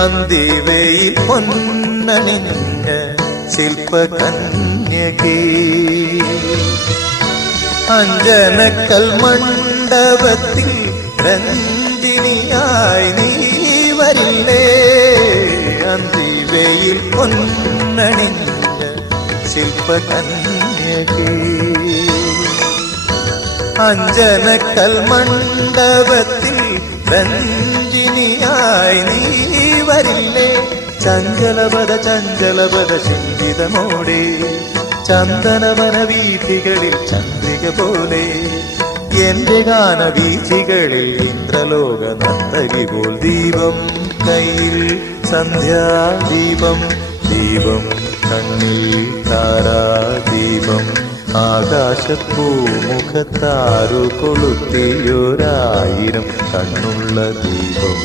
അന്തിവയിൽ പൊന്നണിഞ്ഞ ശില്പകന്യകേ, അഞ്ജനക്കൽ മണ്ഡപത്തിൽ രഞ്ജിനിയായി നീ വരില്ലേ? അന്തിവയിൽ പൊന്നണിഞ്ഞ ശില്പകന്യകേ, അഞ്ജനക്കൽ മണ്ഡപത്തിൽ രഞ്ജിനിയായി നീ വരില്ലേ? ചഞ്ചലപദ ചഞ്ചലപദ ശിങ്കിതമോടെ ചന്ദനവന വീഥികളിൽ ചന്ദ്രിക പോലെ, എന്റെ ഗാനവീഥികളിൽ ഇന്ദ്രലോക നർത്തകി പോൽ ദീപം കയ്യിൽ സന്ധ്യാദീപം, ദീപം കണ്ണിൽ താരാദീപം, ആകാശപ്പൂമുഖത്താറു കൊളുത്തിയൊരായിരം കണ്ണുള്ള ദീപം.